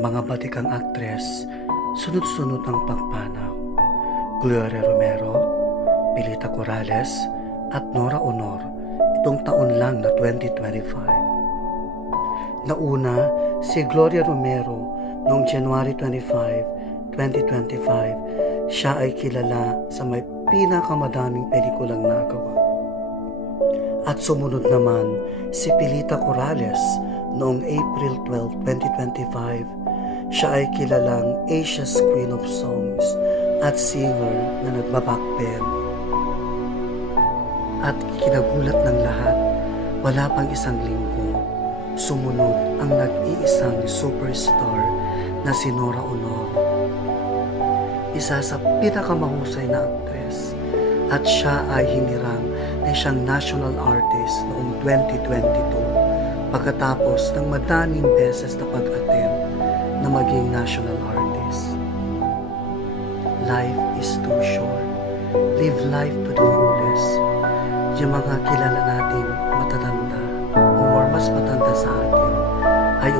Mga batikang aktres, sunod-sunod ang pagpanaw. Gloria Romero, Pilita Corrales, at Nora Honor itong taon lang na 2025. Nauna, si Gloria Romero noong January 25, 2025, siya ay kilala sa may pinakamadaming pelikulang nagawa. At sumunod naman si Pilita Corrales noong April 12, 2025, siya ay kilalang Asia's Queen of Songs at singer na nagbabackbend. At kinagulat ng lahat, wala pang isang linggo, sumunod ang nag-iisang superstar na si Nora Honor. Isa sa pinakamahusay na aktres at siya ay hinirang na siyang national artist noong 2022 pagkatapos ng madaming beses na pag-attempt na maging national artist. Life is too short. Live life to the fullest. Yung mga kilala natin matatanda o more mas matanda sa atin ay